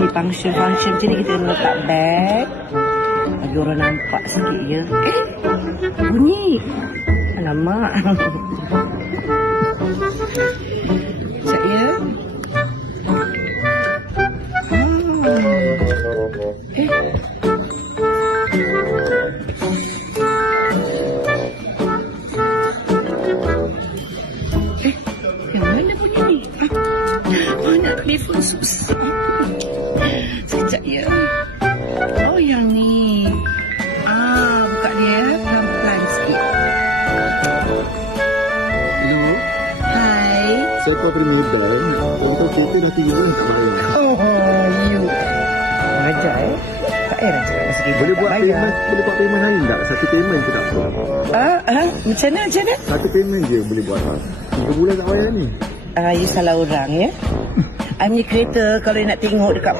Ni function macam ni kita kena letak beg. Bagi orang nampak sikit je. Bunyi. Alamak. Sekejap ya. Yang mana bunyi ni? Mana telefon susah. Sekejap ya. Oh yang ni. Buka dia pelan-pelan sikit. Hello. Hai. Saya call Premier Bank. Contoh kereta dah 3 bulan tak bayar. You. Ajar tak payah cakap pasal kereta Boleh tak buat bayar. payment, boleh buat payment lain tak? Satu payment je tak apa. Macam mana? Satu payment je boleh buat. 3 bulan tak bayar ni. You salah orang ya. I punya kereta kalau nak tengok dekat